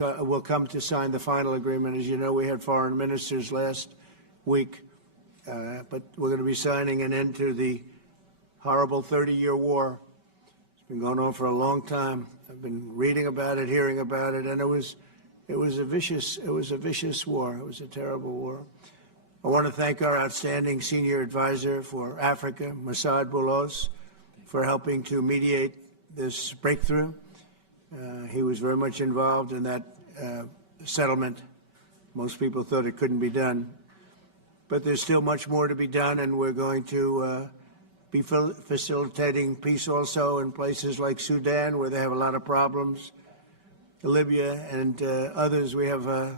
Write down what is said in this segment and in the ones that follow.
will come to sign the final agreement. As you know, we had foreign ministers last week, but we're going to be signing an end to the horrible 30-year war. It's been going on for a long time. I've been reading about it, hearing about it, and it was a vicious war. It was a terrible war. I want to thank our outstanding senior advisor for Africa, Masad Boulos, for helping to mediate this breakthrough. He was very much involved in that settlement. Most people thought it couldn't be done. But there's still much more to be done, and we're going to be facilitating peace also in places like Sudan, where they have a lot of problems, Libya and others. We have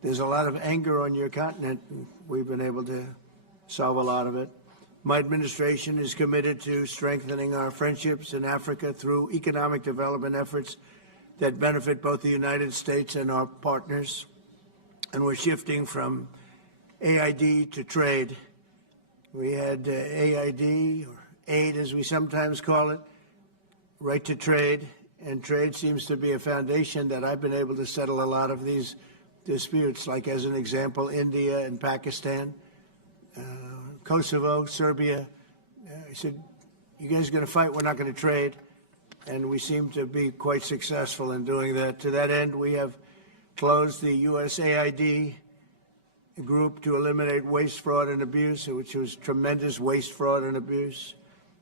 there's a lot of anger on your continent, and we've been able to solve a lot of it. My administration is committed to strengthening our friendships in Africa through economic development efforts that benefit both the United States and our partners. And we're shifting from AID to trade. We had AID, or aid as we sometimes call it, right to trade. And trade seems to be a foundation that I've been able to settle a lot of these disputes, like as an example, India and Pakistan. Kosovo, Serbia. I said, you guys are going to fight, we're not going to trade. And we seem to be quite successful in doing that. To that end, we have closed the USAID group to eliminate waste, fraud, and abuse, which was tremendous waste, fraud, and abuse.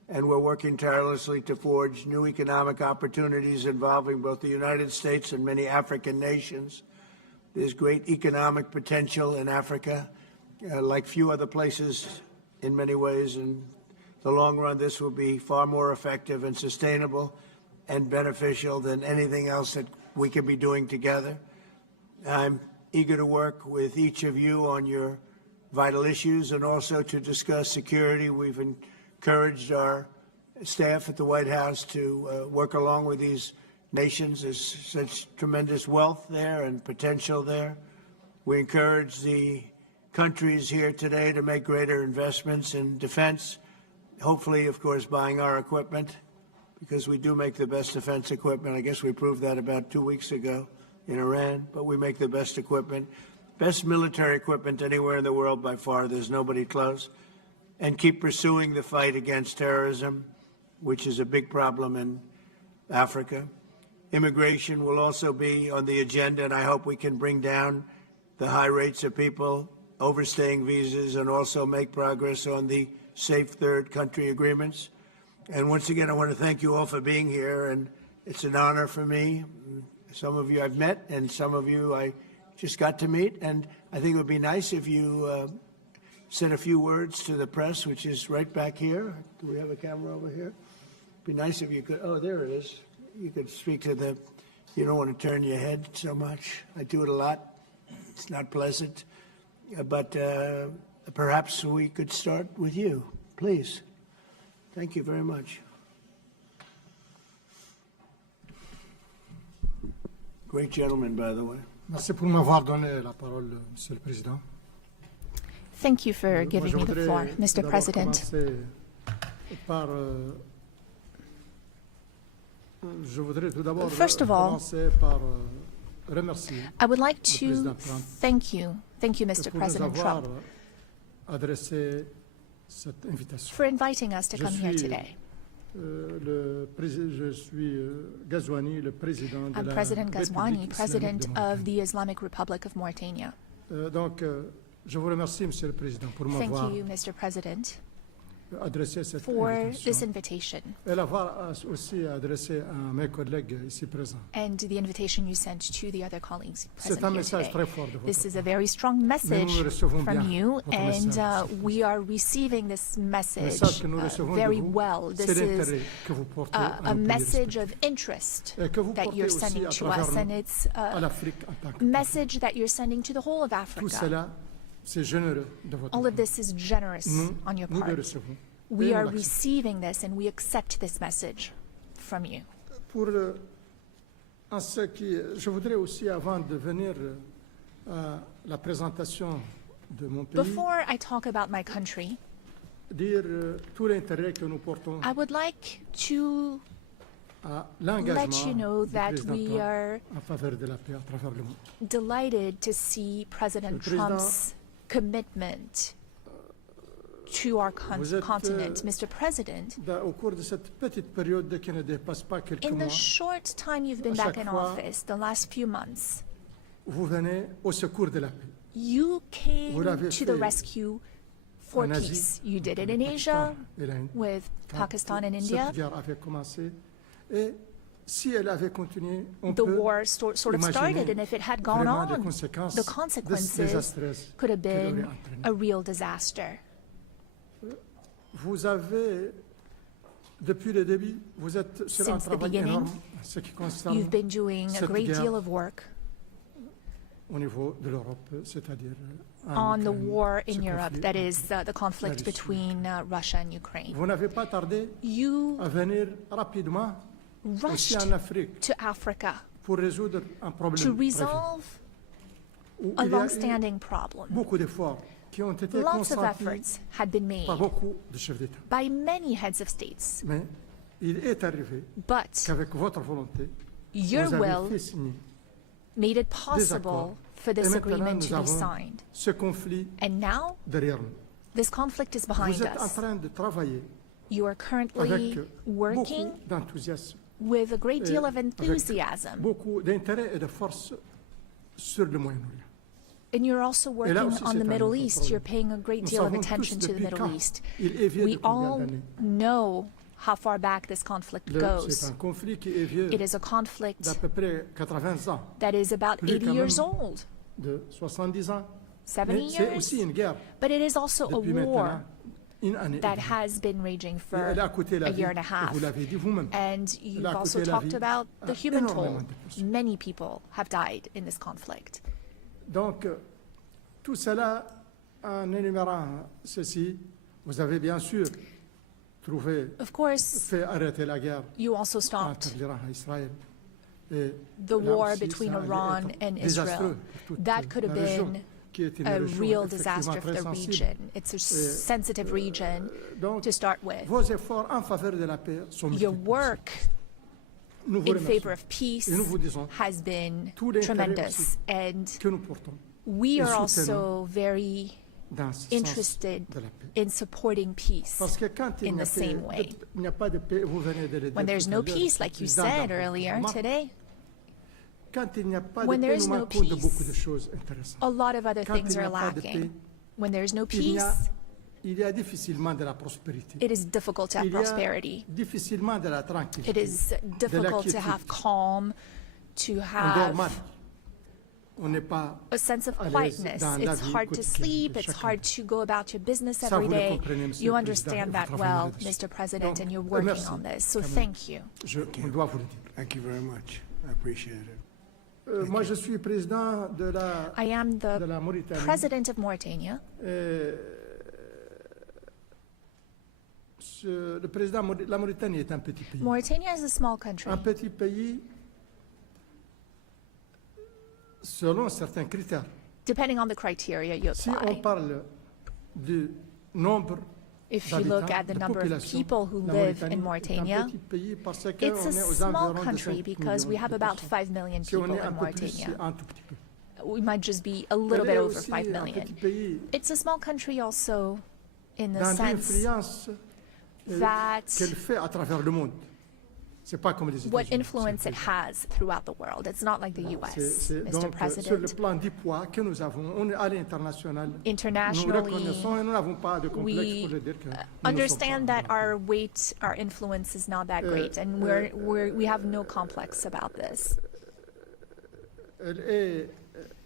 And we're working tirelessly to forge new economic opportunities involving both the United States and many African nations. There's great economic potential in Africa, like few other places in many ways. In the long run, this will be far more effective and sustainable and beneficial than anything else that we can be doing together. I'm eager to work with each of you on your vital issues and also to discuss security. We've encouraged our staff at the White House to work along with these nations. There's such tremendous wealth there and potential there. We encourage the countries here today to make greater investments in defense, hopefully, of course, buying our equipment, because we do make the best defense equipment. I guess we proved that about 2 weeks ago in Iran, but we make the best equipment, best military equipment anywhere in the world by far. There's nobody close. And keep pursuing the fight against terrorism, which is a big problem in Africa. Immigration will also be on the agenda, and I hope we can bring down the high rates of people overstaying visas and also make progress on the safe third country agreements. And once again, I want to thank you all for being here, and it's an honor for me. Some of you I've met, and some of you I just got to meet, and I think it would be nice if you said a few words to the press, which is right back here. Do we have a camera over here? It'd be nice if you could, oh, there it is. You could speak to the, you don't want to turn your head so much. I do it a lot. It's not pleasant. But perhaps we could start with you, please. Thank you very much. Great gentleman, by the way. Merci pour m'avoir donné la parole, Monsieur le Président. Thank you for giving me the floor, Mr. President. First of all, I would like to thank you, Mr. President Trump, for inviting us to come here today. I'm President Ghazouani, President of the Islamic Republic of Mauritania. Thank you, Mr. President, for this invitation and the invitation you sent to the other colleagues present here today. This is a very strong message from you, and we are receiving this message very well. This is a message of interest that you're sending to us, and it's a message that you're sending to the whole of Africa. All of this is generous on your part. We are receiving this, and we accept this message from you. Before I talk about my country, I would like to let you know that we are en faveur de la paix à travers le monde. delighted to see President Trump's commitment to our continent. Mr. President, Au cours de cette petite période qui ne dépasse pas quelques in the mois, short time you've been back in office, the last few months, vous venez au secours de la paix. you came to the fait rescue for en Asie, peace. You did it in Pakistan Asia et l'Inde, with quand Pakistan and cette India. guerre avait commencé. Et si elle avait continué, on The peut war sort of imaginer started, and if it had gone vraiment des on, conséquences the consequences désastreuses could have qu'elle aurait been entraînées. a real disaster. Vous avez, depuis le début, vous êtes sur un Since the travail beginning, énorme en ce qui concerne You've been doing a cette great guerre deal of work au niveau de l'Europe, c'est-à-dire on the Ukraine, war ce in Europe, conflit. that is the conflict Russie. between Russia and Ukraine. Vous n'avez pas tardé You à venir rapidement aussi rushed en Afrique to Africa pour résoudre un problème to très vite, resolve où a il y a eu long-standing problem. beaucoup d'efforts qui ont été Lots of consentis efforts had been made par beaucoup de chefs d'État. by many heads of states, Mais il est arrivé but qu'avec votre volonté, your vous avez will fait signer made it accords. possible for Et this maintenant, agreement nous to be avons signed. ce conflit And now derrière nous. this conflict is behind Vous êtes en us. train de travailler You are avec currently working beaucoup d'enthousiasme, with a great deal of avec enthusiasm, beaucoup d'intérêt et de force sur le Moyen-Orient. and you're also working aussi, on c'est the un Middle autre East. problème. You're paying a great Nous deal of savons attention tous to the depuis Middle quand East. il est vieux We de combien all d'années. know how far back this conflict C'est goes. un conflit qui est vieux It is a conflict d'à peu près 80 ans, that is about Plus 80 quand years même. old, de 70 ans. 70 Mais c'est years, aussi une guerre but it is also a depuis war maintenant une année. that has been raging Et for elle a coûté la a vie, year and a et half. vous l'avez dit vous-même. And you've a also coûté la talked vie about à the human énormément toll. de personnes. Many people have died in this conflict. Donc, tout cela, en énumérant ceci, vous avez bien sûr trouvé, Of course, fait arrêter la guerre you also entre stopped l'Iran et Israël. Et the là war aussi, between ça allait Iran être and désastreux Israel. pour toute That could have la région, been qui est une a région real effectivement disaster for très the sensible. region. It's a sensitive region Donc, to start with. vos efforts en faveur de la paix sont Your multiples. work Nous vous in remercions. favor of peace Et nous vous disons has been tout l'intérêt tremendous. aussi And que nous portons we et are soutenons also very dans ce sens interested de la paix. in supporting peace. Parce que quand il in n'y a, the same way. il n'y a pas de paix, vous venez de le dire When there's tout no à l'heure, peace, like you président said Gabon, earlier vraiment, today, quand il n'y a pas de when paix, there's nous no manquons de peace, beaucoup de choses intéressantes. a lot of other Quand things il n'y are a pas de lacking. paix, When there's no il y a, peace, il y a difficilement de la prospérité. it is difficult to have Il y a prosperity. difficilement de la It tranquillité. is difficult to have calm, to On dort have mal. On n'est pas a sense of à l'aise quietness. dans la It's vie hard to quotidienne sleep. de It's chacun. hard to go about your business Ça, every vous le day. comprenez, Monsieur You le Président, understand et that vous well, travaillez là-dessus. Mr. President, Donc, and you're working merci, on this. So quand même. thank you. On doit vous le dire. Thank you very much. I appreciate it. Moi, je suis président de la, I am de the la Mauritanie. president of Mauritania. Le président, la Mauritanie est un petit pays. Mauritania is a small country. Un petit pays selon certains critères. Depending on the criteria you Si on apply. parle du nombre If you look at the de number of population, people who la live Mauritanie in est un Mauritania, petit pays parce qu'on it's a est aux small environs de country 5 because we millions have de about personnes. 5 million Si on people est un in peu plus, Mauritania. c'est un tout petit peu. We might just be a little Elle bit est over aussi 5 un million. petit pays It's a small country also in the dans sense l'influence that qu'elle fait à travers le monde. C'est pas comme les États-Unis. what c'est influence un it pays. has throughout the world. It's not like the US, Mr. Donc, sur le President. plan du poids que nous avons, on est à l'international. Nous Internationally, reconnaissons et nous n'avons pas de complexe we pour le dire que nous ne sommes understand pas that our weight, our influence is not that great, and we have no complex about this. Elle est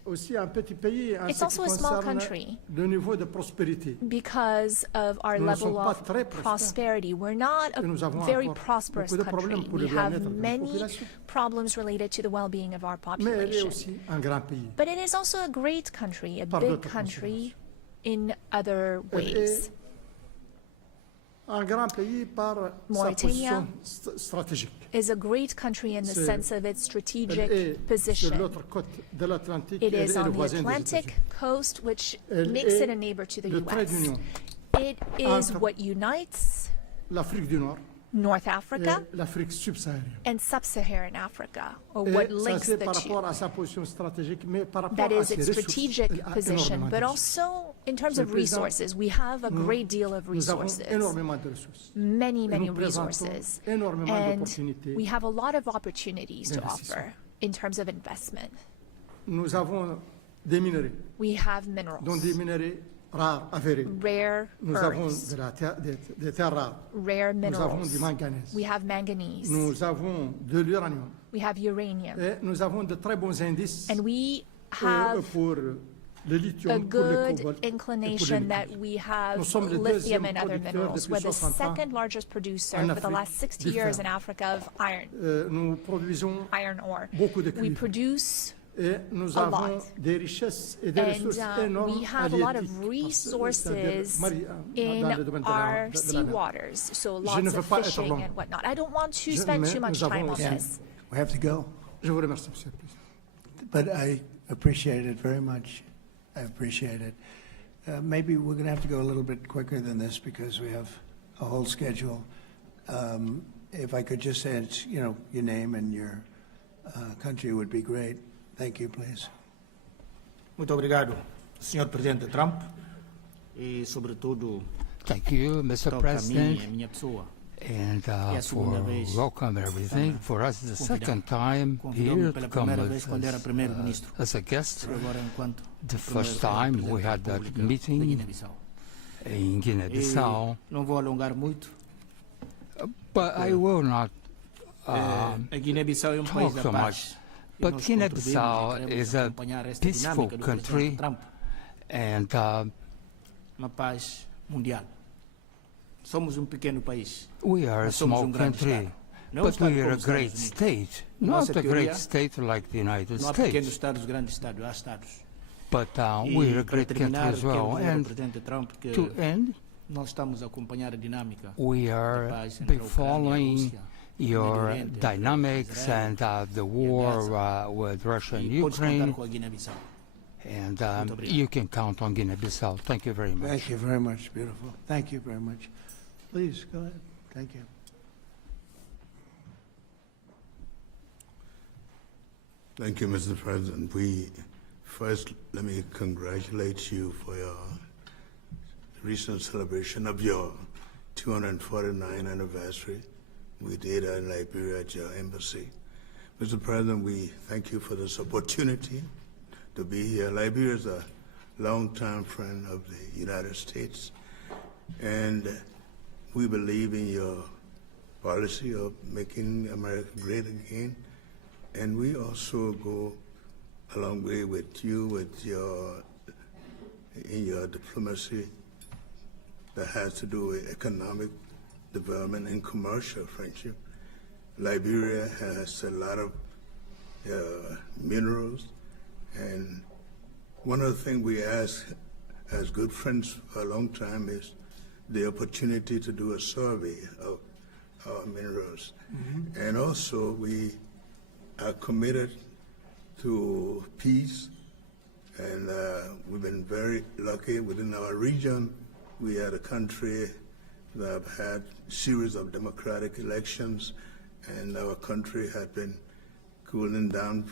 aussi un petit pays en It's ce qui also a small concerne country. le niveau de prospérité. Because of our Nous ne level sommes pas of très prospères. prosperity, we're not Et nous a avons very encore prosperous beaucoup de problèmes country. pour le We have bien-être de nos many populations. problems related to the well-being of our Mais elle est population. aussi un grand pays. But it is also a great country, a Par big d'autres country in other Elle ways. est un grand pays par sa Mauritania position stratégique. Is a great country in the C'est- sense of its Elle strategic est sur position. l'autre côte de l'Atlantique. It Elle is est le on the voisin des Atlantic États-Unis. coast, which Elle makes it est a neighbor to the le trait US. d'union It is entre what unites l'Afrique du Nord North Africa l'Afrique subsaharienne. and Sub-Saharan Africa, or what links the par rapport two. à sa position stratégique, mais par rapport That à is ses its ressources, strategic elle a position, énormément but de ressources. also in terms Monsieur of le Président, resources. We have a great deal of Nous avons resources, énormément de ressources. many, Et many nous présentons resources, énormément and d'opportunités we have a lot of opportunities to d'investissement. offer in terms of investment. Nous avons des minerais, We have dont des minerals, minerais rares, avérés. rare Nous avons earths, des terres rares. rare Nous avons du minerals. manganèse. We have manganese, Nous avons de l'uranium. we have uranium, Et nous avons de très bons indices and we have pour le lithium, a pour le good cobalt et pour le inclination nickel. that we have Nous sommes le lithium deuxième and other producteur minerals. depuis We're the 60 ans second largest producer en for the Afrique last 60 du years fer. in Africa of iron, Nous produisons iron ore. beaucoup de We cuivre. produce Et nous a avons lot. des richesses et des And ressources énormes we have a lot of halieutiques, resources c'est-à-dire in dans le domaine de la- our de la sea mer. waters, so ne lots veux of pas être fishing long. and whatnot. I don't want to Je- spend mais too much nous time avons on aussi- this. We have to go, Je vous remercie, Monsieur le Président. but I appreciate it very much. I appreciate it. Maybe we're going to have to go a little bit quicker than this because we have a whole schedule. If I could just say, your name and your country would be great. Thank you, please. Muito obrigado, Sr. Presidente Trump, e sobretudo Thank you, Mr. para mim President, e a minha pessoa. and a segunda for vez welcome everything. For us, the second time Convidou-me here pela to come primeira vez quando era primeiro-ministro. as a guest. E agora enquanto The primeiro first time presidente we da had that República da meeting Guiné-Bissau. in Guinea-Bissau, E não vou alongar muito. but I will not A Guiné-Bissau é país talk da so paz. much. E But nós Guinea-Bissau contribuímos e is queremos a acompanhar esta peaceful dinâmica do country, presidente Trump, and uma paz mundial. Somos pequeno país. we are a Nós somos small grande country, Estado. Não but Estado we are como a os great Estados Unidos. state, Nossa not a great teoria, state like the United Não há pequenos States, estados, grandes estados, há estados. but E we are a para great country terminar, as well. quero dizer ao And presidente Trump que to end, nós estamos a acompanhar a dinâmica we da are paz entre a Ucrânia e a following Rússia, your Médio Oriente, dynamics Israel and the war Gaza. with Russia and E podes contar Ukraine, com a Guiné-Bissau. and obrigado. you can count on Guinea-Bissau. Thank you very much. Thank you very much. Beautiful. Thank you very much. Please, go ahead. Thank you. Thank you, Mr. President. First, let me congratulate you for your recent celebration of your 249th anniversary. We did in Liberia at your embassy. Mr. President, we thank you for this opportunity to be here. Liberia is a longtime friend of the United States, and we believe in your policy of making America great again. And we also go a long way with you in your diplomacy that has to do with economic development and commercial friendship. Liberia has a lot of minerals, and one of the things we ask as good friends for a long time is the opportunity to do a survey of our minerals. And also we are committed to peace, and we've been very lucky within our region. We are a country that have had a series of democratic elections, and our country has been cooling down.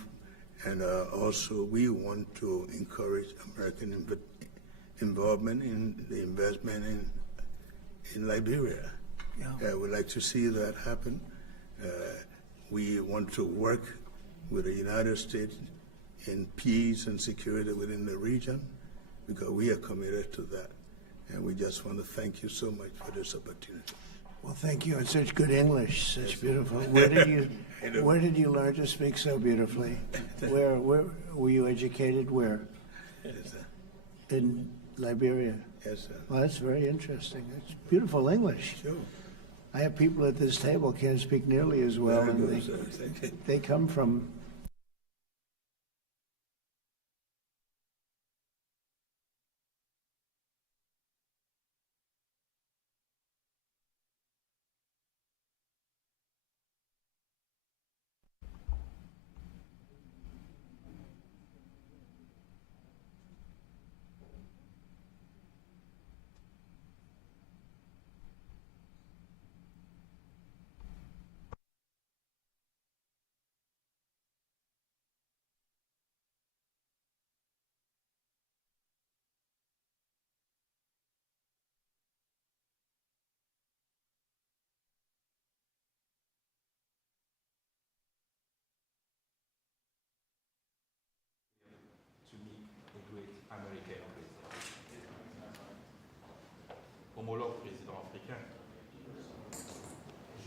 And also we want to encourage American involvement in the investment in Liberia. Yeah. We'd like to see that happen. We want to work with the United States in peace and security within the region because we are committed to that. And we just want to thank you so much for this opportunity. Well, thank you. And such good English, such beautiful. Where did you learn to speak so beautifully? Where were you educated? Where? Yes, sir. In Liberia. Yes, sir. Well, that's very interesting. It's beautiful English. Sure. I have people at this table can't speak nearly as well, Very and good, sir. Thank you. they come from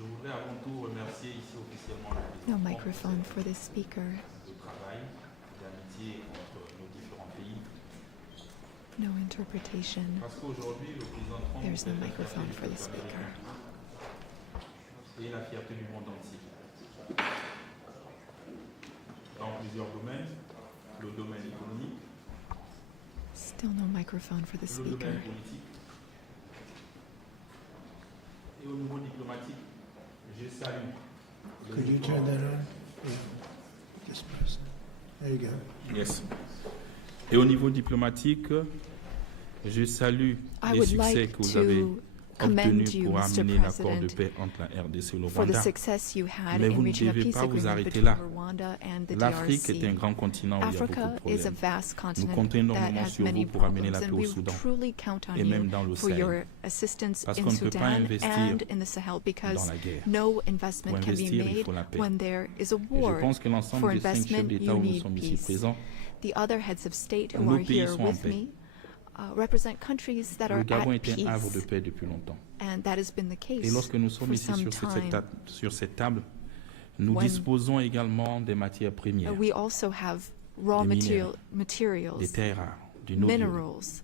Je voudrais avant tout remercier ici officiellement le No président microphone for the speaker. de travail, d'amitié entre nos différents pays. No interpretation. Parce qu'aujourd'hui, le président Trump There's no est la microphone fierté for du the peuple speaker. américain et la fierté du monde entier. Dans plusieurs domaines, le domaine économique, Still no microphone for the le speaker. domaine politique et au niveau diplomatique, je salue. Could you turn that on? Yeah. Just press it. There you go. Yes. Et au niveau diplomatique, je salue I les would succès like que vous avez to commend obtenus you, pour Mr. amener l'accord de President, paix entre la RDC et le for the Rwanda. success you had Mais in vous ne reaching a devez peace pas vous agreement arrêter between là. Rwanda and the L'Afrique est un DRC. grand continent où il y a beaucoup Africa de is a problèmes. vast Nous continent comptons that énormément has sur many vous pour amener problems, la and paix au we Soudan truly count on et même you dans le for Sahel. your assistance Parce in qu'on ne peut pas Sudan investir and in the Sahel, because dans la guerre. no investment Pour can be investir, il made faut la paix. when there is a Et war. je pense que For l'ensemble des 5 chefs investment, d'État you où nous need sommes ici peace. présents, The other heads of state who Nos are pays here sont en with paix. me represent countries that are le Gabon at est un havre de peace, paix depuis longtemps. and that has been the Et case lorsque nous sommes for ici some time. sur cette table, nous When disposons également des matières premières, We also have raw Des minéraux, des materials, terres rares, du noble. minerals,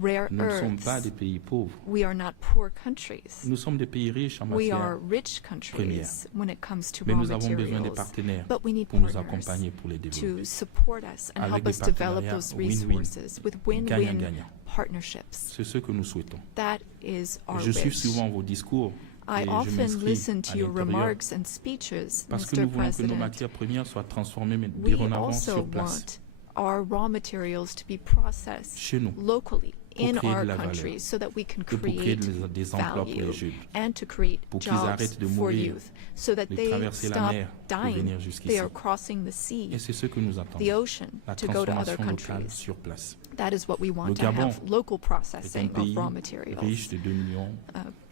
rare Nous ne sommes pas earths. des pays pauvres. We are not poor countries. Nous sommes des pays riches en We matière, are rich countries when it comes to mais raw nous avons besoin des materials. partenaires But we need pour nous partners accompagner pour les to développer. support us and Avec help des us develop partenariats those win-win, resources with win-win gagnant-gagnant. partnerships. C'est ce que nous souhaitons. That is our Je suis wish. souvent vos discours I et je often m'inscris listen à to your l'intérieur remarks and speeches, parce que Mr. nous voulons que nos President. matières premières soient transformées mais We dorénavant also sur place, want our raw materials to be processed chez nous, locally in créer de our la valeur countries so that we can et pour créer create des emplois pour value les jeunes, and to create pour qu'ils jobs arrêtent de for mourir, youth so that de they traverser la stop mer pour dying. venir They jusqu'ici. are crossing the sea, Et c'est ce que nous attendons, the ocean, la to go to other transformation locale countries. sur place. That is what we want Le to Gabon have, local C'est un processing of pays raw riche materials. de 2 millions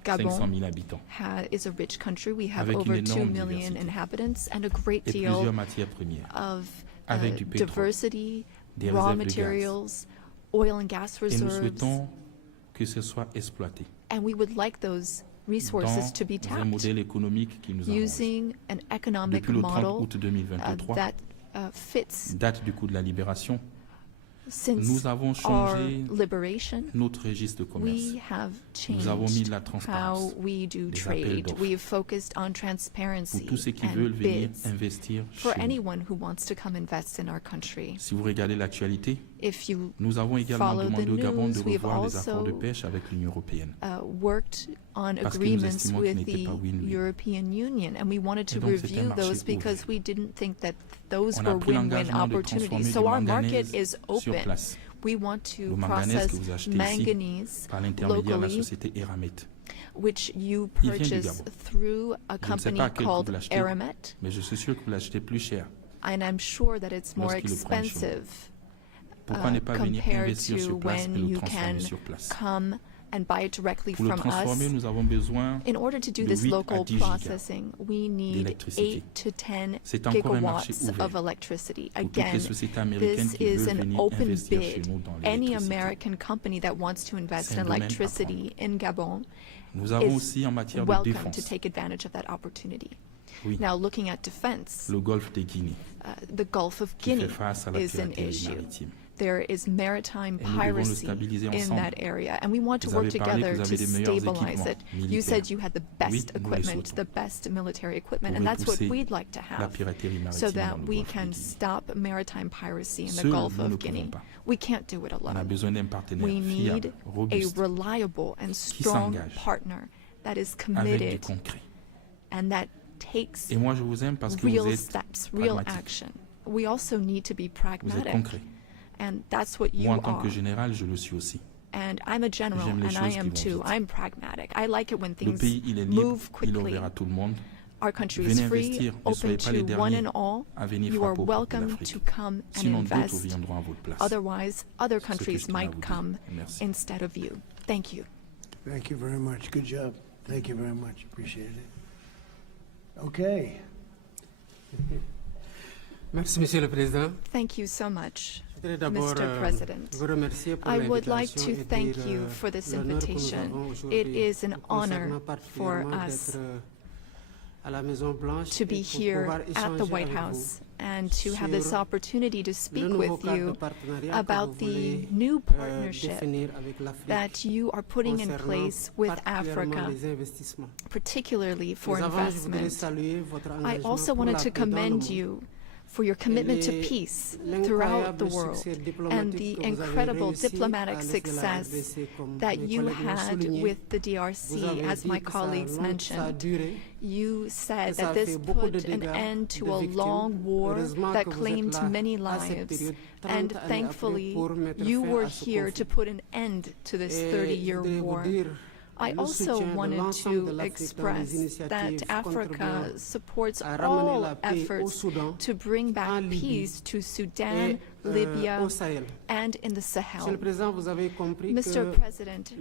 Gabon 500 000 habitants is a rich country. We have Avec une over 2 énorme million diversité. inhabitants and a great et deal plusieurs matières premières, of avec du pétrole, diversity, des raw réserves de gaz. materials, oil and gas Et nous reserves, souhaitons que ce soit exploité and we would like those resources to be dans un tapped modèle économique qui nous arrange. using an economic Depuis le 30 model août 2023, that fits date du coup de la libération, since nous avons our changé liberation. notre registre de commerce. We have Nous avons mis changed de la how transparence, we do des appels trade. d'offres. We have focused on Pour transparency tous ceux qui and veulent venir bids investir for chez nous. anyone who wants to come invest in our country. Si vous regardez l'actualité, If you nous avons également follow the demandé au Gabon de news, we have revoir les accords de also pêche avec l'Union européenne. worked on Parce que nous agreements estimons qu'ils with n'étaient the pas win-win. European Union, and we wanted to Et donc, c'est un review marché those because ouvert. we didn't think that those On a were pris win-win l'engagement de transformer opportunities. du So our market manganèse is sur open. place. We want to Le manganèse que process vous achetez ici manganese par l'intermédiaire de la locally, société Eramet. which you Il vient du purchase Gabon. through a Je ne sais company pas à quel prix called vous l'achetez, Aramet, mais je suis sûr que vous l'achetez plus cher. and I'm sure that it's more Lorsqu'il le prend chez vous. expensive Pourquoi ne pas venir compared investir to sur place et when le you transformer can sur place? come and buy it directly Pour le from transformer, us. nous avons besoin In order to do de this 8 à local 10 gigas processing, we need d'électricité. 8 to 10 C'est encore un marché gigawatts ouvert of electricity. pour toutes les Again, sociétés américaines this qui is veulent an venir open investir chez bid. nous dans Any l'électricité. American company that wants to invest C'est un in domaine à electricity in Gabon Nous avons is aussi en matière de welcome to défense take advantage of that opportunity. Oui. Now, looking at defense, le golfe de Guinée the Gulf of qui Guinea fait face à la is an piraterie issue. maritime. There is maritime Et nous devons le piracy stabiliser in ensemble. that area, and we want to Vous work avez parlé que together vous to avez des meilleurs stabilize équipements it. You militaires. said you had the best Oui, nous les equipment, souhaitons. the best military equipment, Pour and that's what repousser we'd like to la have, piraterie maritime so dans that le we golfe de can Guinée. stop maritime piracy in the Seuls, Gulf nous ne of pouvons Guinea. pas. We can't do it On a alone. besoin d'un partenaire We need fiable, a robuste, reliable and strong s'engage partner that is avec du committed concret. and that takes Et moi, je vous aime parce que real vous êtes steps, real pragmatique. action. We also need to be Vous êtes pragmatic, concret. and that's what you Moi, en tant are. que général, je le suis aussi. And I'm a general, J'aime les and I choses am qui vont too. vite. I'm pragmatic. I like it when Le things pays, il est libre, move il est quickly. ouvert à tout le monde. Our country is Venez free, investir, ne open soyez pas les to one derniers and all. à venir You are frapper aux portes de welcome l'Afrique. to come and Sinon, d'autres invest. viendront à votre place. Otherwise, other C'est ce que je countries tenais à might vous dire. come Merci. instead of you. Thank you. Thank you very much. Good job. Thank you very much. Appreciate it. Okay. Merci, Monsieur le Président. Thank you so much. Je voudrais d'abord Mr. President, vous remercier pour I would like l'invitation to et thank dire you for this l'honneur que nous invitation. avons It aujourd'hui is an nous concernant honor for particulièrement us d'être to be here at the White House and to have this opportunity to speak with you about the new partnership that you are putting in place with Africa, particularly for investment. I also wanted to commend you for your commitment to peace throughout the world and the incredible diplomatic success that you had with the DRC, as my colleagues mentioned. You said that this put an end to a long war that claimed many lives, and thankfully you were here to put an end to this 30-year war. I also wanted to express that Africa supports all efforts to bring back peace to Sudan, Libya, and in the Sahel. Mr. President,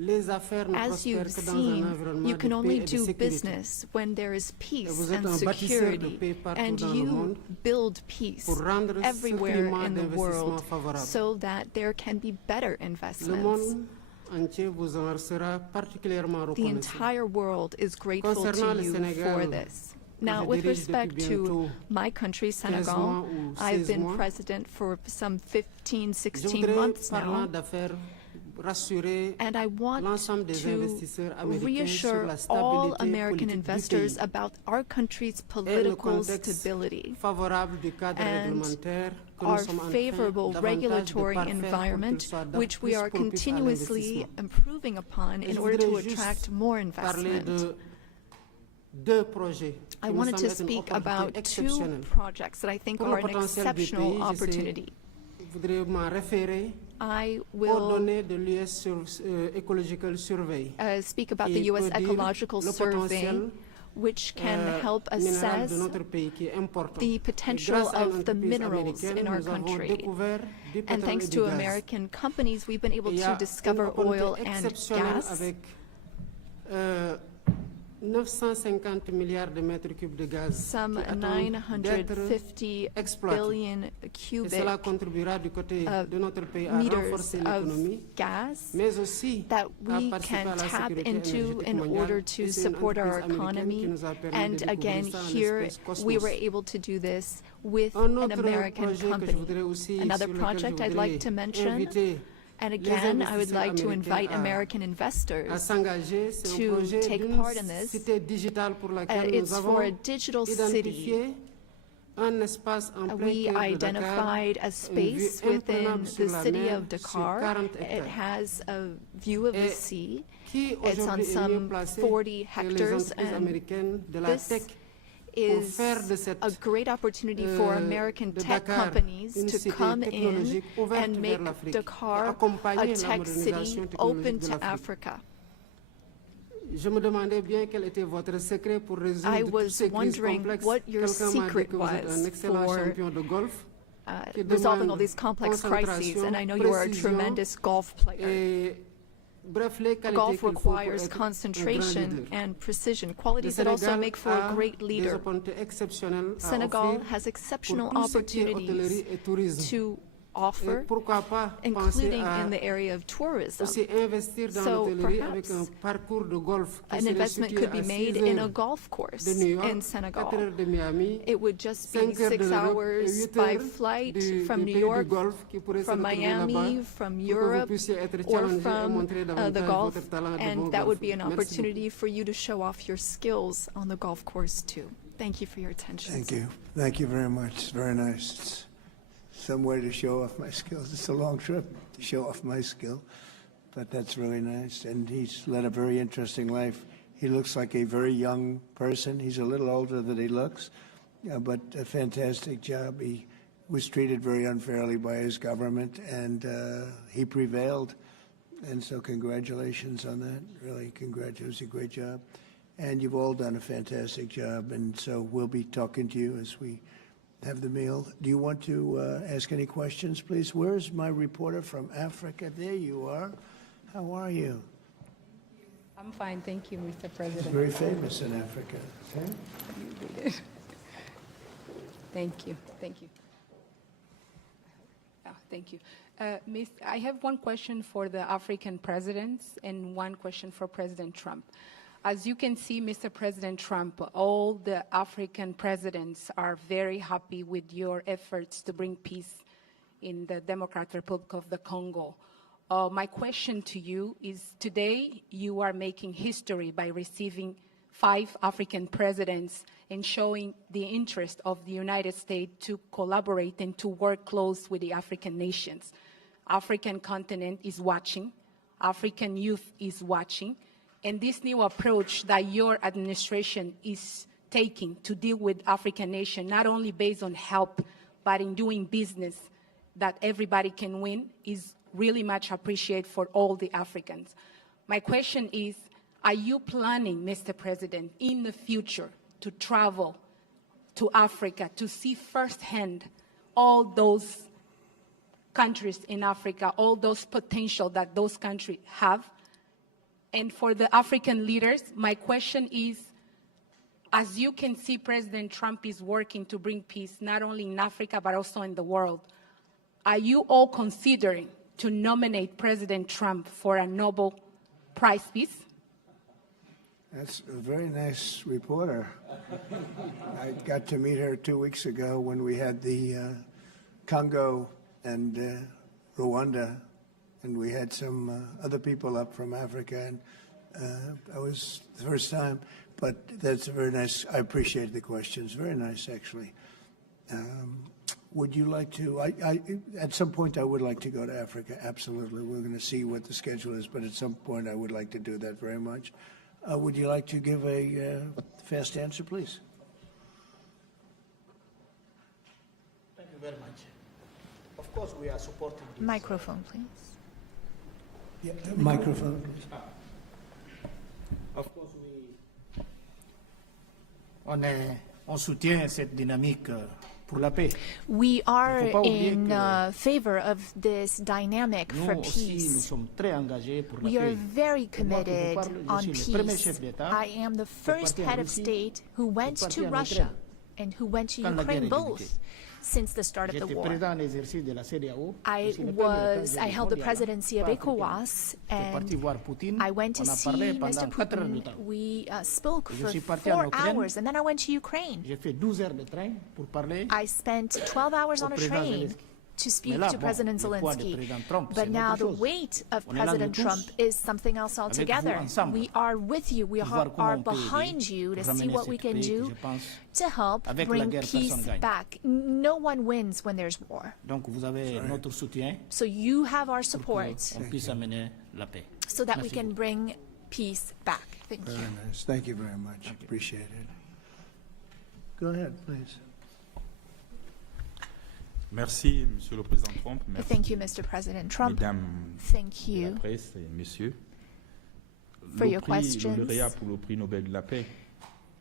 as you've seen, you can only do business when there is peace and security, and you build peace everywhere in the world so that there can be better investments. The entire world is grateful to you for this. Now, with respect to my country, Senegal, I've been president for some 15, 16 months now, and I want to reassure all American investors about our country's political stability and our favorable regulatory environment, which we are continuously improving upon in order to attract more investment. I wanted to speak about two projects that I think are an exceptional opportunity. I will speak about the U.S. Ecological Survey, which can help assess the potential of the minerals in our country. And thanks to American companies, we've been able to discover oil and gas. Some 950 billion cubic meters of gas that we can tap into in order to support our economy. And again, here we were able to do this with an American company. Another project I'd like to mention, and again, I would like to invite American investors to take part in this. It's for a digital city. We identified a space within the city of Dakar. It has a view of the sea. It's on some 40 hectares, and this is a great opportunity for American tech companies to come in and make Dakar a tech city open to Africa. I was wondering what your secret was for resolving all these complex crises, and I know you are a tremendous golf player. Golf requires concentration and precision, qualities that also make for a great leader. Senegal has exceptional opportunities to offer, including in the area of tourism. So perhaps an investment could be made in a golf course in Senegal. It would just be 6 hours by flight from New York, from Miami, from Europe, or from the Gulf, and that would be an opportunity for you to show off your skills on the golf course too. Thank you for your attention. Thank you. Thank you very much. It's very nice. It's some way to show off my skills. It's a long trip to show off my skill, but that's really nice. And he's led a very interesting life. He looks like a very young person. He's a little older than he looks, but a fantastic job. He was treated very unfairly by his government, and he prevailed. And so congratulations on that. Really, congratulations. It was a great job. And you've all done a fantastic job. And so we'll be talking to you as we have the meal. Do you want to ask any questions, please? Where's my reporter from Africa? There you are. How are you? I'm fine, thank you, Mr. President. She's very famous in Africa. Okay? Thank you, thank you. Oh, thank you. I have one question for the African presidents and one question for President Trump. As you can see, Mr. President Trump, all the African presidents are very happy with your efforts to bring peace in the Democratic Republic of the Congo. My question to you is, today you are making history by receiving 5 African presidents and showing the interest of the United States to collaborate and to work close with the African nations. African continent is watching, African youth is watching, and this new approach that your administration is taking to deal with African nations, not only based on help, but in doing business that everybody can win, is really much appreciated for all the Africans. My question is, are you planning, Mr. President, in the future to travel to Africa to see firsthand all those countries in Africa, all those potential that those countries have? And for the African leaders, my question is, as you can see, President Trump is working to bring peace not only in Africa but also in the world. Are you all considering to nominate President Trump for a Nobel Prize Peace? That's a very nice reporter. I got to meet her 2 weeks ago when we had the Congo and Rwanda, and we had some other people up from Africa, and that was the first time. But that's a very nice. I appreciate the questions. Very nice, actually. Would you like to? At some point, I would like to go to Africa. Absolutely. We're going to see what the schedule is, but at some point, I would like to do that very much. Would you like to give a fast answer, please? Thank you very much. Of course, we are supporting this. Microphone, please. Yeah, microphone, please. Of course, on soutient cette dynamique pour la paix. We are in favor of this dynamic for peace. We are very committed on peace. I am the first head of state who went to Russia and who went to Ukraine both since the start of the war. I held the presidency of ECOWAS, and I went to see Mr. Putin. We spoke for 4 hours, and then I went to Ukraine. I spent 12 hours on a train to speak to President Zelensky. But now the weight of President Trump is something else altogether. We are with you. We are behind you to see what we can do to help bring peace back. No one wins when there's war. So you have our support so that we can bring peace back. Thank you. Very nice. Thank you very much. Appreciate it. Go ahead, please. Merci, Monsieur le Président Trump. Merci, thank you, Mr. President Trump. Thank you la presse et messieurs. For your questions. Lauréat pour le prix Nobel de la paix.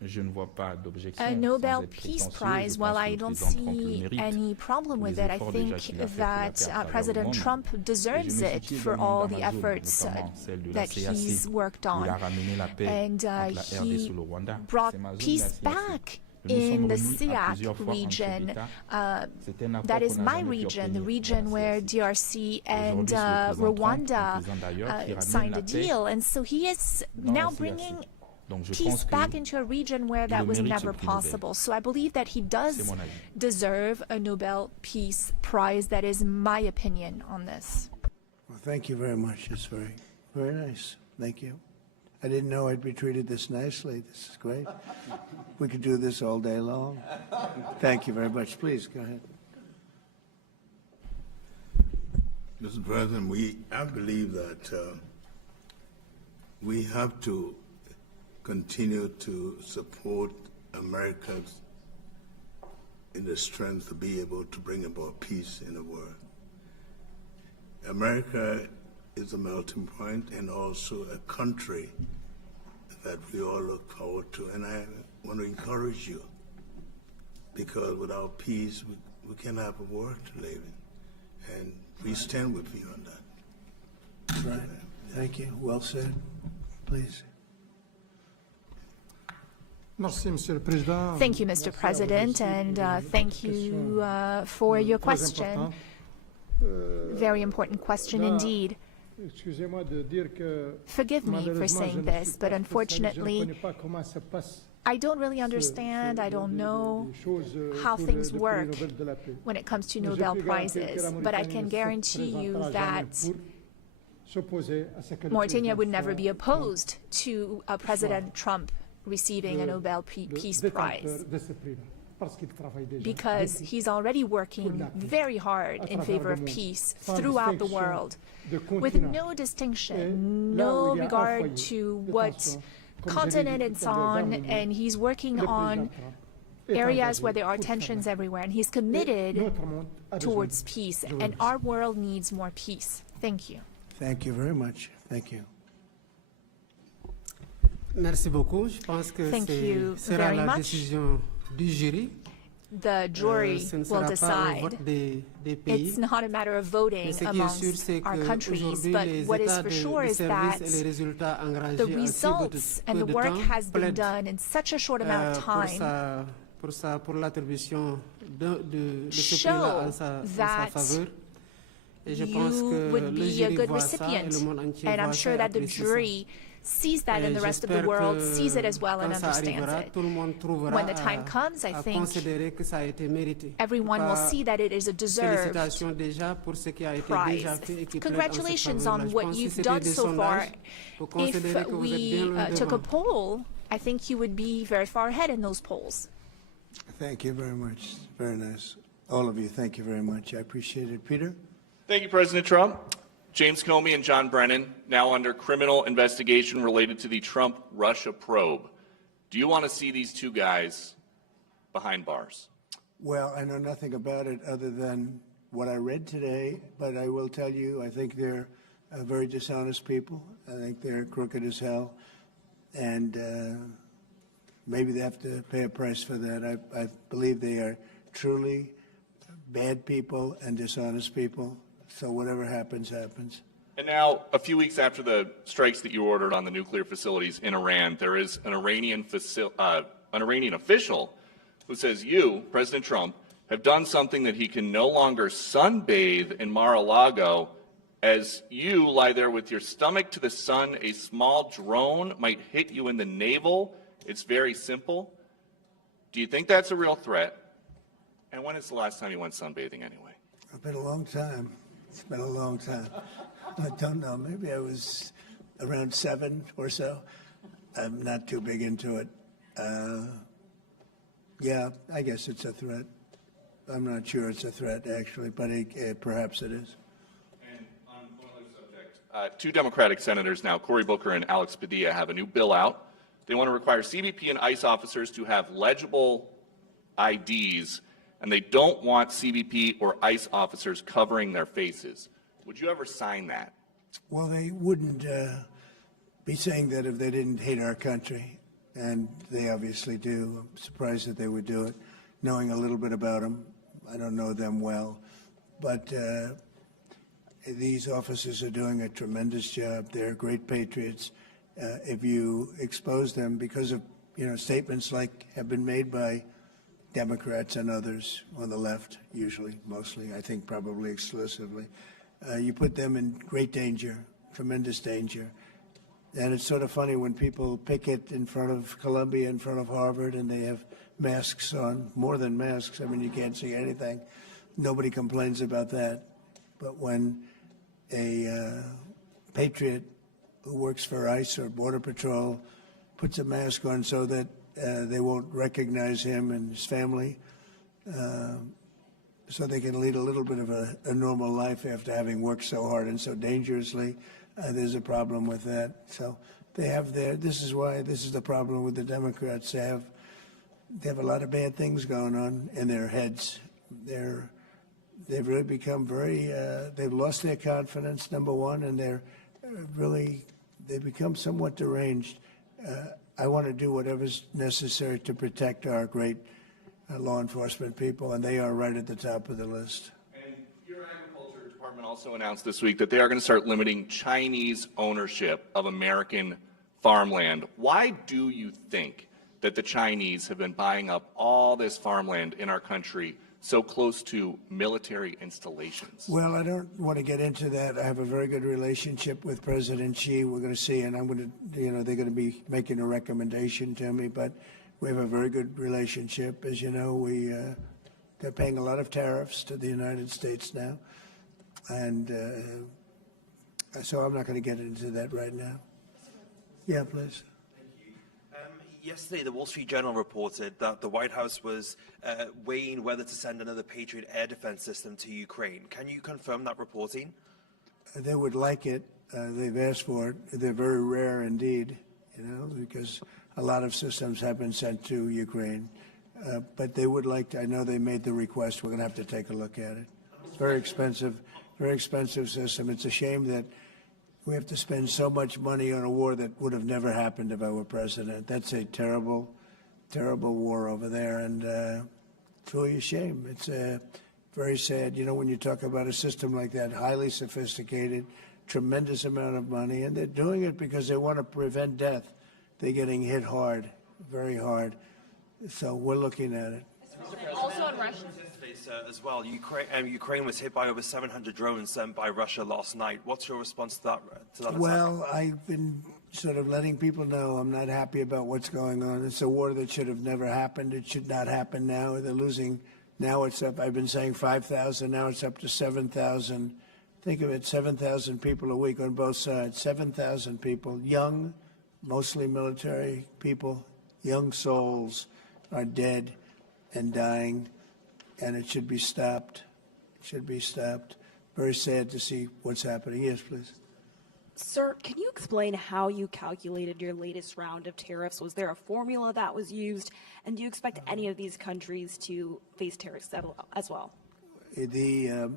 Je ne vois pas d'objection. A Nobel Peace Prize, well, I don't see any problem with it. I think that President Trump deserves it for all the efforts that he's worked on. And he brought peace back in the SEAC region. That is my region, the region where DRC and Rwanda signed a deal. And so he is now bringing peace back into a region where that was never possible. So I believe that he does deserve a Nobel Peace Prize. That is my opinion on this. Well, thank you very much. It's very, very nice. Thank you. I didn't know I'd be treated this nicely. This is great. We could do this all day long. Thank you very much. Please, go ahead. Mr. President, I believe that we have to continue to support America in the strength to be able to bring about peace in the world. America is a melting point and also a country that we all look forward to. And I want to encourage you, because without peace, we can't have a world to live in. And we stand with you on that. That's right. Thank you. Well said. Please. Thank you, Mr. President, and thank you for your question. Very important question indeed. excusez-moi de dire que Forgive me for saying this, but unfortunately, I don't really understand, I don't know how things work when it comes to Nobel Prizes, but I can guarantee you that Mauritania would never be opposed to President Trump receiving a Nobel Peace Prize, because he's already working very hard in favor of peace throughout the world, with no distinction, no regard to what continent it's on, and he's working on areas where there are tensions everywhere, and he's committed towards peace, and our world needs more peace. Thank you. Thank you very much. Thank you. Merci beaucoup. Je pense que sera la décision du jury. The jury will decide. It's not a matter of voting amongst our countries, but what is for sure is that the results and the work has been done in such a short amount of time show that you would be a good recipient, and I'm sure that the jury sees that, and the rest of the world sees it as well and understands it. When the time comes, I think everyone will see that it is a deserved prize. Congratulations on what you've done so far. If we took a poll, I think you would be very far ahead in those polls. Thank you very much. Very nice. All of you, thank you very much. I appreciate it. Peter? Thank you, President Trump. James Comey and John Brennan, now under criminal investigation related to the Trump-Russia probe. Do you want to see these two guys behind bars? Well, I know nothing about it other than what I read today, but I will tell you, I think they're very dishonest people. I think they're crooked as hell, and maybe they have to pay a price for that. I believe they are truly bad people and dishonest people. So whatever happens, happens. And now, a few weeks after the strikes that you ordered on the nuclear facilities in Iran, there is an Iranian official who says you, President Trump, have done something that he can no longer sunbathe in Mar-a-Lago. As you lie there with your stomach to the sun, a small drone might hit you in the navel. It's very simple. Do you think that's a real threat? And when is the last time you went sunbathing anyway? It's been a long time. It's been a long time. I don't know. Maybe I was around 7 or so. I'm not too big into it. Yeah, I guess it's a threat. I'm not sure it's a threat, actually, but perhaps it is. And on one other subject, two Democratic senators now, Cory Booker and Alex Padilla, have a new bill out. They want to require CBP and ICE officers to have legible IDs, and they don't want CBP or ICE officers covering their faces. Would you ever sign that? Well, they wouldn't be saying that if they didn't hate our country, and they obviously do. I'm surprised that they would do it, knowing a little bit about them. I don't know them well, but these officers are doing a tremendous job. They're great patriots. If you expose them because of statements like have been made by Democrats and others on the left, usually, mostly, I think probably exclusively, you put them in great danger, tremendous danger. And it's sort of funny when people picket in front of Columbia, in front of Harvard, and they have masks on, more than masks. I mean, you can't see anything. Nobody complains about that. But when a patriot who works for ICE or Border Patrol puts a mask on so that they won't recognize him and his family, so they can lead a little bit of a normal life after having worked so hard and so dangerously, there's a problem with that. So they have this is the problem with the Democrats. They have a lot of bad things going on in their heads. They've really become they've lost their confidence, number one, and they've become somewhat deranged. I want to do whatever's necessary to protect our great law enforcement people, and they are right at the top of the list. And your Agriculture Department also announced this week that they are going to start limiting Chinese ownership of American farmland. Why do you think that the Chinese have been buying up all this farmland in our country so close to military installations? Well, I don't want to get into that. I have a very good relationship with President Xi. We're going to see, and I'm going to, they're going to be making a recommendation to me, but we have a very good relationship. As you know, they're paying a lot of tariffs to the United States now, and so I'm not going to get into that right now. Yeah, please. Yesterday, the Wall Street Journal reported that the White House was weighing whether to send another Patriot air defense system to Ukraine. Can you confirm that reporting? They would like it. They've asked for it. They're very rare indeed, because a lot of systems have been sent to Ukraine. But they would like to. I know they made the request. We're going to have to take a look at it. Very expensive system. It's a shame that we have to spend so much money on a war that would have never happened if I were president. That's a terrible, terrible war over there, and it's really a shame. It's very sad. When you talk about a system like that, highly sophisticated, tremendous amount of money, and they're doing it because they want to prevent death. They're getting hit hard, very hard. So we're looking at it. Also on Russia. As well, Ukraine was hit by over 700 drones sent by Russia last night. What's your response to that? Well, I've been sort of letting people know I'm not happy about what's going on. It's a war that should have never happened. It should not happen now. They're losing. Now it's up. I've been saying 5,000. Now it's up to 7,000. Think of it, 7,000 people a week on both sides. 7,000 people, young, mostly military people, young souls are dead and dying. And it should be stopped. It should be stopped. Very sad to see what's happening. Yes, please. Sir, can you explain how you calculated your latest round of tariffs? Was there a formula that was used? And do you expect any of these countries to face tariffs as well? The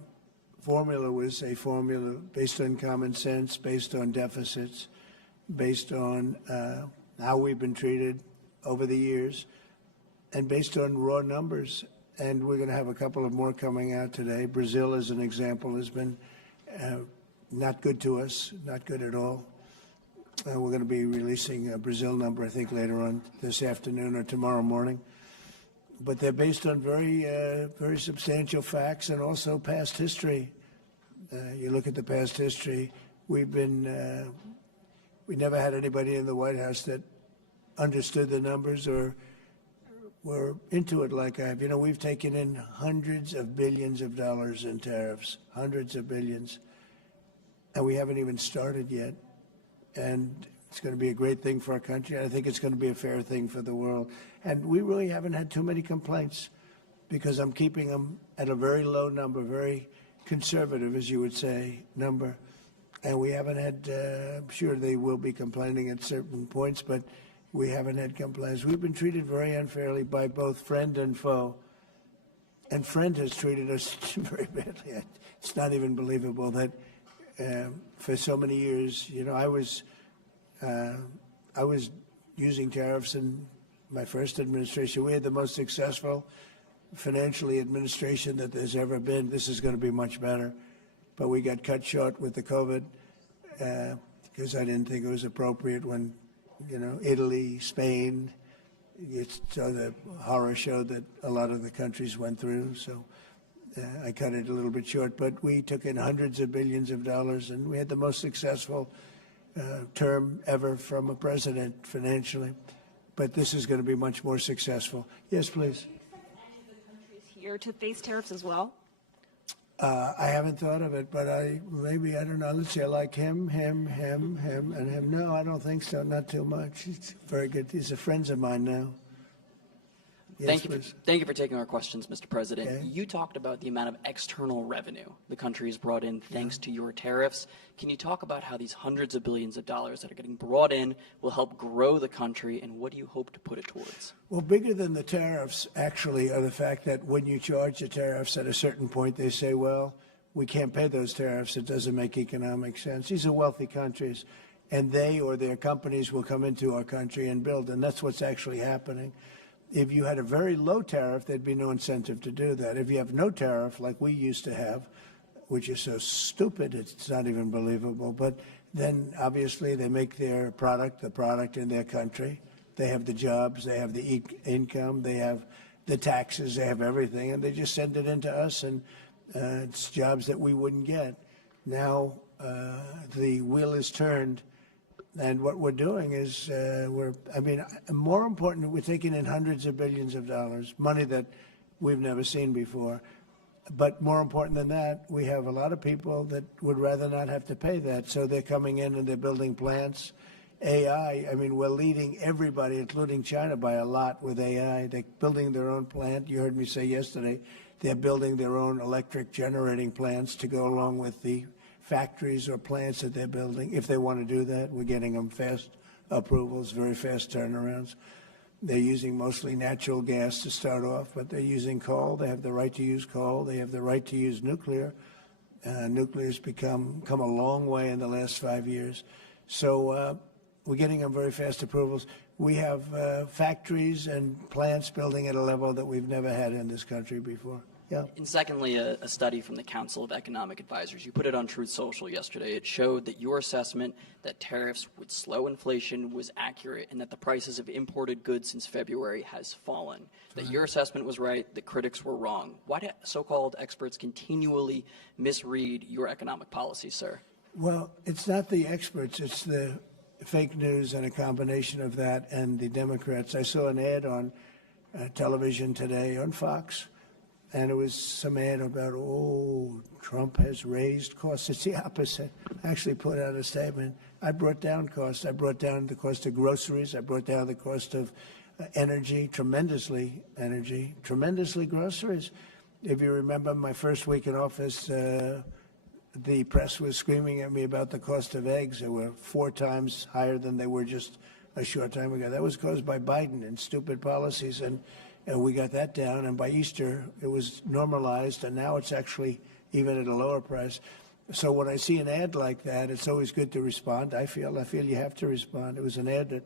formula was a formula based on common sense, based on deficits, based on how we've been treated over the years, and based on raw numbers. And we're going to have a couple of more coming out today. Brazil, as an example, has been not good to us, not good at all. We're going to be releasing a Brazil number, I think, later on this afternoon or tomorrow morning. But they're based on very substantial facts and also past history. You look at the past history. We never had anybody in the White House that understood the numbers or were into it like I have. We've taken in hundreds of billions of dollars in tariffs, hundreds of billions, and we haven't even started yet. And it's going to be a great thing for our country. I think it's going to be a fair thing for the world. And we really haven't had too many complaints because I'm keeping them at a very low number, very conservative, as you would say, number. And we haven't had, I'm sure they will be complaining at certain points, but we haven't had complaints. We've been treated very unfairly by both friend and foe. And friend has treated us very badly. It's not even believable that for so many years, I was using tariffs in my first administration. We had the most successful financially administration that there's ever been. This is going to be much better. But we got cut short with the COVID because I didn't think it was appropriate when Italy, Spain, so the horror show that a lot of the countries went through. So I cut it a little bit short, but we took in hundreds of billions of dollars, and we had the most successful term ever from a president financially. But this is going to be much more successful. Yes, please. Do you expect any of the countries here to face tariffs as well? I haven't thought of it, but I don't know. Let's see, I like him, and him. No, I don't think so. Not too much. It's very good. These are friends of mine now. Yes, Thank you for taking our questions, Mr. President. Okay. You talked about the amount of external revenue the country has brought in thanks to your tariffs. Can you talk about how these hundreds of billions of dollars that are getting brought in will help grow the country, and what do you hope to put it towards? Well, bigger than the tariffs, actually, are the fact that when you charge the tariffs at a certain point, they say, well, we can't pay those tariffs. It doesn't make economic sense. These are wealthy countries, and they or their companies will come into our country and build, and that's what's actually happening. If you had a very low tariff, there'd be no incentive to do that. If you have no tariff, like we used to have, which is so stupid, it's not even believable, but then obviously they make their product, the product in their country. They have the jobs, they have the income, they have the taxes, they have everything, and they just send it into us, and it's jobs that we wouldn't get. Now the wheel is turned, and what we're doing is more important, we're taking in hundreds of billions of dollars, money that we've never seen before. But more important than that, we have a lot of people that would rather not have to pay that, so they're coming in and they're building plants. AI, we're leading everybody, including China, by a lot with AI. They're building their own plant. You heard me say yesterday, they're building their own electric generating plants to go along with the factories or plants that they're building. If they want to do that, we're getting them fast approvals, very fast turnarounds. They're using mostly natural gas to start off, but they're using coal. They have the right to use coal. They have the right to use nuclear. Nuclear's come a long way in the last 5 years. So we're getting them very fast approvals. We have factories and plants building at a level that we've never had in this country before. Yeah. And secondly, a study from the Council of Economic Advisors. You put it on Truth Social yesterday. It showed that your assessment that tariffs would slow inflation was accurate and that the prices of imported goods since February has fallen. That your assessment was right, the critics were wrong. Why do so-called experts continually misread your economic policy, sir? Well, it's not the experts. It's the fake news and a combination of that and the Democrats. I saw an ad on television today on Fox, and it was some ad about, Trump has raised costs. It's the opposite. I actually put out a statement. I brought down costs. I brought down the cost of groceries. I brought down the cost of energy, tremendously groceries. If you remember my first week in office, the press was screaming at me about the cost of eggs. They were 4 times higher than they were just a short time ago. That was caused by Biden and stupid policies, and we got that down. And by Easter, it was normalized, and now it's actually even at a lower price. So when I see an ad like that, it's always good to respond. I feel you have to respond. It was an ad that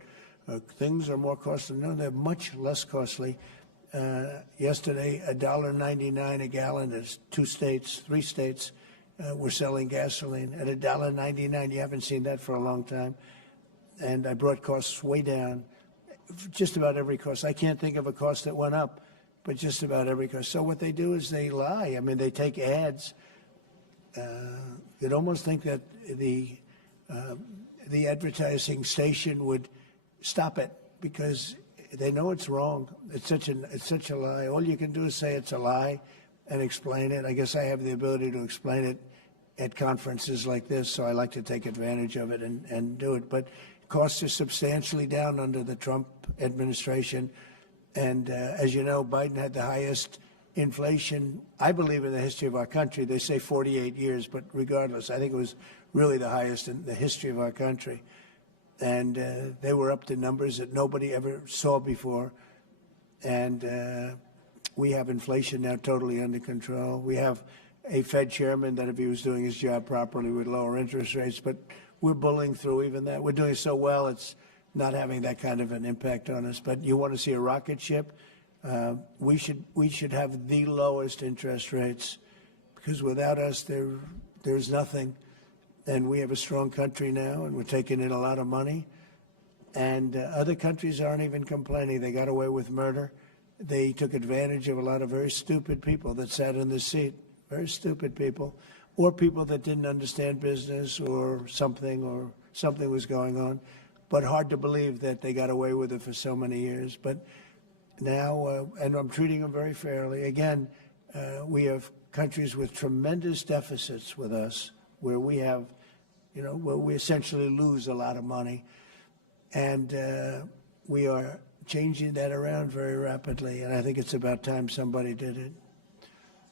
things are more costly. No, they're much less costly. Yesterday, $1.99 a gallon. There's 3 states. We're selling gasoline at $1.99. You haven't seen that for a long time. And I brought costs way down. Just about every cost. I can't think of a cost that went up, but just about every cost. So what they do is they lie. They take ads. You'd almost think that the advertising station would stop it because they know it's wrong. It's such a lie. All you can do is say it's a lie and explain it. I guess I have the ability to explain it at conferences like this, so I like to take advantage of it and do it. But costs are substantially down under the Trump administration. And as you know, Biden had the highest inflation, I believe, in the history of our country. They say 48 years, but regardless, I think it was really the highest in the history of our country. And they were up to numbers that nobody ever saw before. And we have inflation now totally under control. We have a Fed chairman that if he was doing his job properly would lower interest rates, but we're bullying through even that. We're doing so well, it's not having that kind of an impact on us. But you want to see a rocket ship? We should have the lowest interest rates, because without us, there's nothing. And we have a strong country now, and we're taking in a lot of money. And other countries aren't even complaining. They got away with murder. They took advantage of a lot of very stupid people that sat in the seat, very stupid people, or people that didn't understand business or something was going on. But hard to believe that they got away with it for so many years. But now, and I'm treating them very fairly. Again, we have countries with tremendous deficits with us, where we have, where we essentially lose a lot of money. And we are changing that around very rapidly, and I think it's about time somebody did it.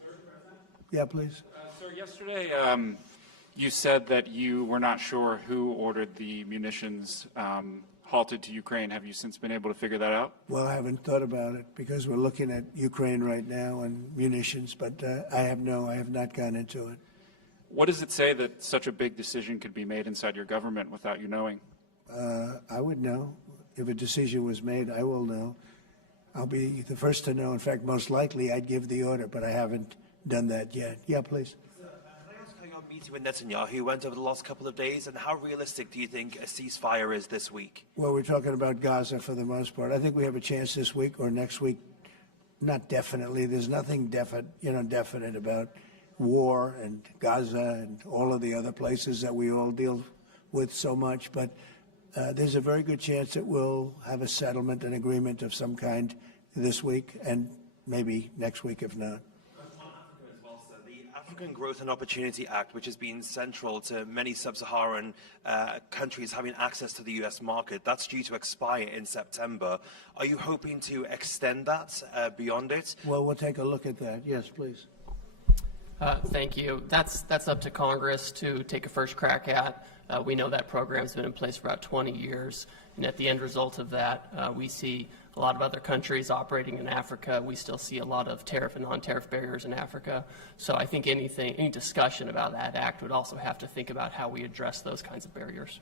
Sir, President? Yeah, please. Sir, yesterday you said that you were not sure who ordered the munitions halted to Ukraine. Have you since been able to figure that out? Well, I haven't thought about it because we're looking at Ukraine right now and munitions, but I have not gone into it. What does it say that such a big decision could be made inside your government without you knowing? I would know. If a decision was made, I will know. I'll be the first to know. In fact, most likely I'd give the order, but I haven't done that yet. Yeah, please. Can I ask how your meeting with Netanyahu went over the last couple of days, and how realistic do you think a ceasefire is this week? Well, we're talking about Gaza for the most part. I think we have a chance this week or next week not definitely. There's nothing definite about war and Gaza and all of the other places that we all deal with so much. But there's a very good chance that we'll have a settlement, an agreement of some kind this week, and maybe next week if not. The African Growth and Opportunity Act, which has been central to many sub-Saharan countries having access to the U.S. market, that's due to expire in September. Are you hoping to extend that beyond it? Well, we'll take a look at that. Yes, please. Thank you. That's up to Congress to take a first crack at. We know that program's been in place for about 20 years, and at the end result of that, we see a lot of other countries operating in Africa. We still see a lot of tariff and non-tariff barriers in Africa. So I think any discussion about that act would also have to think about how we address those kinds of barriers.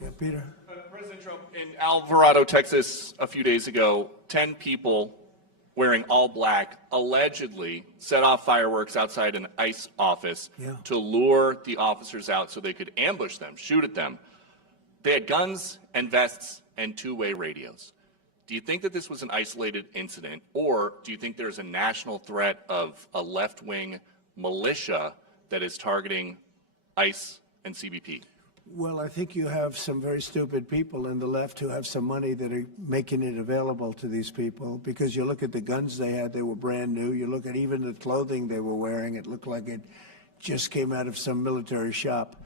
Yeah, Peter. President Trump, in Alvarado, Texas, a few days ago, 10 people wearing all black allegedly set off fireworks outside an ICE office to lure the officers out so they could ambush them, shoot at them. They had guns and vests and two-way radios. Do you think that this was an isolated incident, or do you think there's a national threat of a left-wing militia that is targeting ICE and CBP? Well, I think you have some very stupid people in the left who have some money that are making it available to these people, because you look at the guns they had, they were brand new. You look at even the clothing they were wearing, it looked like it just came out of some military shop.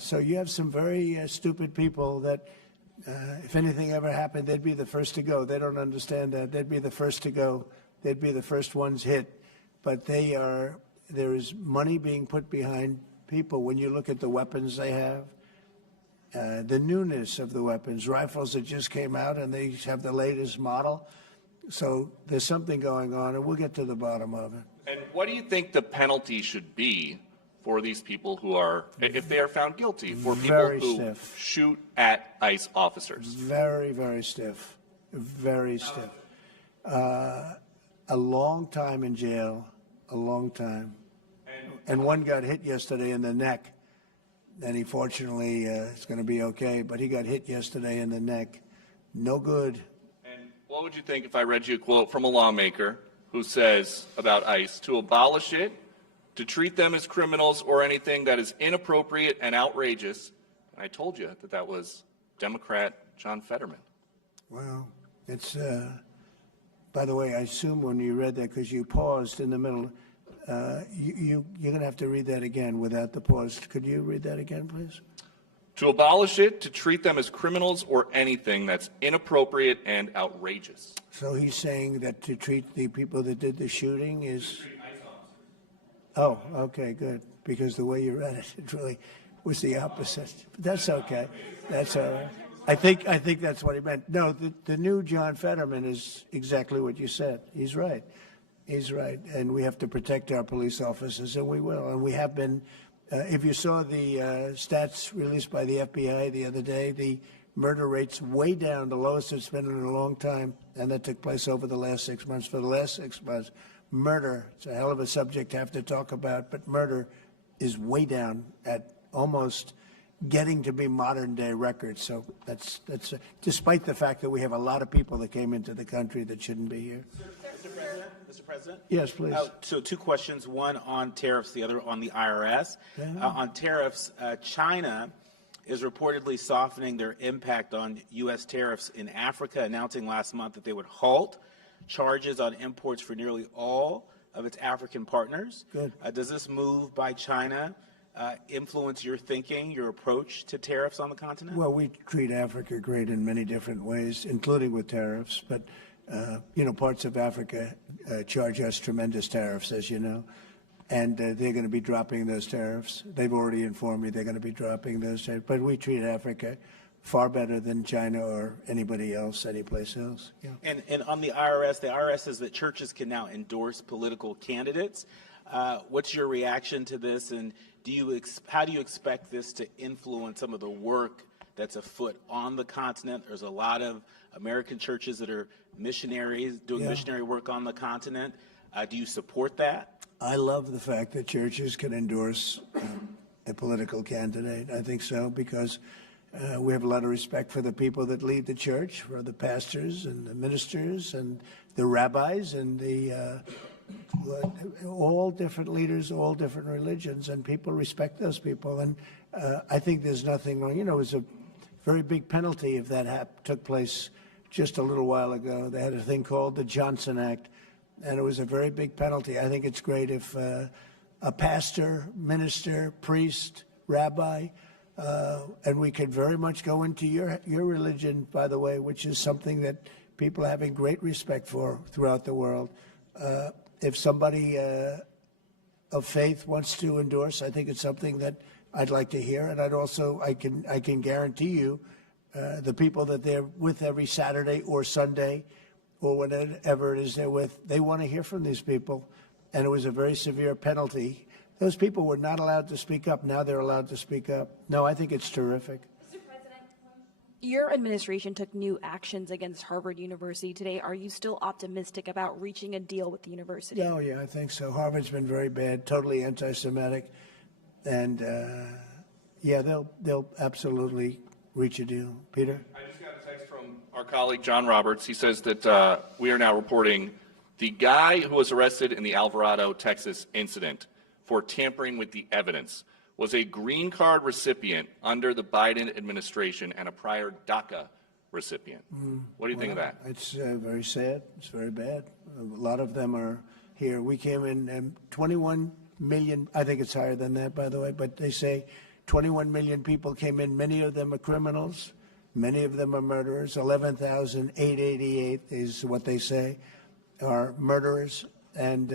So you have some very stupid people that if anything ever happened, they'd be the first to go. They don't understand that. They'd be the first to go. They'd be the first ones hit. But there is money being put behind people when you look at the weapons they have. The newness of the weapons, rifles that just came out and they have the latest model. So there's something going on, and we'll get to the bottom of it. And what do you think the penalty should be for these people who are, if they are found guilty, for people who shoot at ICE officers? Very, very stiff. Very stiff. A long time in jail, a long time. And one got hit yesterday in the neck. And he fortunately is going to be okay, but he got hit yesterday in the neck. No good. And what would you think if I read you a quote from a lawmaker who says about ICE, to abolish it, to treat them as criminals or anything that is inappropriate and outrageous? And I told you that was Democrat John Fetterman. Well, it's, by the way, I assume when you read that, because you paused in the middle, you're going to have to read that again without the pause. Could you read that again, please? To abolish it, to treat them as criminals or anything that's inappropriate and outrageous. So he's saying that to treat the people that did the shooting is... Oh, okay, good. Because the way you read it, it really was the opposite. But that's okay. That's all right. I think that's what he meant. No, the new John Fetterman is exactly what you said. He's right. He's right. And we have to protect our police officers, and we will. And we have been. If you saw the stats released by the FBI the other day, the murder rate's way down, the lowest it's been in a long time, and that took place over the last 6 months. For the last 6 months, murder, it's a hell of a subject to have to talk about, but murder is way down at almost getting to be modern-day records. So that's despite the fact that we have a lot of people that came into the country that shouldn't be here. Mr. President? Yes, please. So two questions, one on tariffs, the other on the IRS. On tariffs, China is reportedly softening their impact on U.S. tariffs in Africa, announcing last month that they would halt charges on imports for nearly all of its African partners. Good. Does this move by China influence your thinking, your approach to tariffs on the continent? Well, we treat Africa great in many different ways, including with tariffs. But, parts of Africa charge us tremendous tariffs, as you know. And they're going to be dropping those tariffs. They've already informed me they're going to be dropping those tariffs. But we treat Africa far better than China or anybody else, anyplace else. Yeah. And on the IRS says that churches can now endorse political candidates. What's your reaction to this, and how do you expect this to influence some of the work that's afoot on the continent? There's a lot of American churches that are missionaries doing missionary work on the continent. Do you support that? I love the fact that churches can endorse a political candidate. I think so, because We have a lot of respect for the people that lead the church, for the pastors and the ministers and the rabbis and all different leaders, all different religions, and people respect those people. And I think there's nothing wrong. You know, it was a very big penalty if that took place just a little while ago. They had a thing called the Johnson Act, and it was a very big penalty. I think it's great if a pastor, minister, priest, rabbi, and we could very much go into your religion, by the way, which is something that people are having great respect for throughout the world. If somebody of faith wants to endorse, I think it's something that I'd like to hear, and I can guarantee you, the people that they're with every Saturday or Sunday, or whatever it is they're with, they want to hear from these people, and it was a very severe penalty. Those people were not allowed to speak up. Now they're allowed to speak up. No, I think it's terrific. Mr. President, your administration took new actions against Harvard University today. Are you still optimistic about reaching a deal with the university? Oh, yeah, I think so. Harvard's been very bad, totally anti-Semitic, and yeah, they'll absolutely reach a deal. Peter? I just got a text from our colleague John Roberts. He says that we are now reporting the guy who was arrested in the Alvarado, Texas incident for tampering with the evidence was a green card recipient under the Biden administration and a prior DACA recipient. What do you think of that? It's very sad. It's very bad. A lot of them are here. We came in 21 million. I think it's higher than that, by the way, but they say 21 million people came in. Many of them are criminals. Many of them are murderers. 11,888 is what they say are murderers. And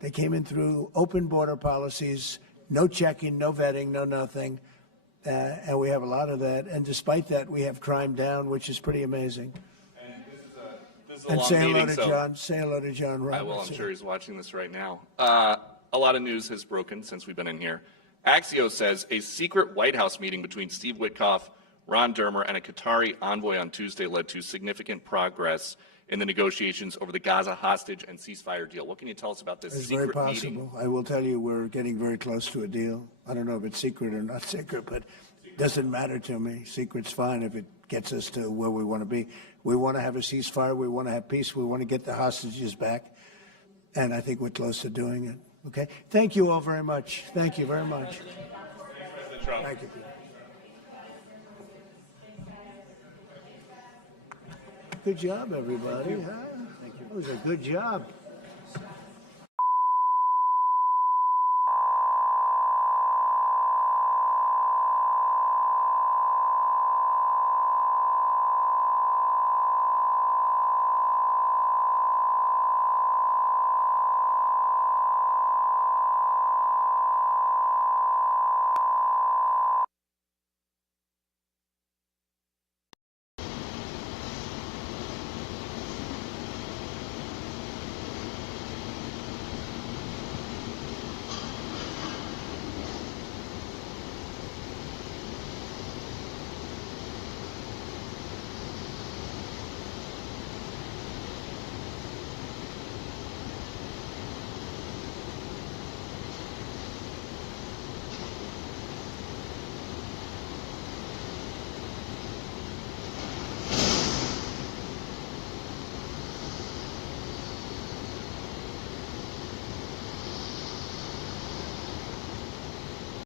they came in through open border policies, no checking, no vetting, no nothing. And we have a lot of that. And despite that, we have crime down, which is pretty amazing. And this is a And long say hello meeting, to John. Say hello to John Roberts. I will. I'm sure he's watching this right now. A lot of news has broken since we've been in here. Axios says a secret White House meeting between Steve Witkoff, Ron Dermer, and a Qatari envoy on Tuesday led to significant progress in the negotiations over the Gaza hostage and ceasefire deal. What can you tell us about this It's secret very possible. meeting? I will tell you we're getting very close to a deal. I don't know if it's secret or not secret, but it doesn't matter to me. Secret's fine if it gets us to where we want to be. We want to have a ceasefire. We want to have peace. We want to get the hostages back. And I think we're close to doing it. Okay? Thank you all very much. Thank you very much. President Trump. Thank you, Peter. Good job, everybody. Huh? It was a good job.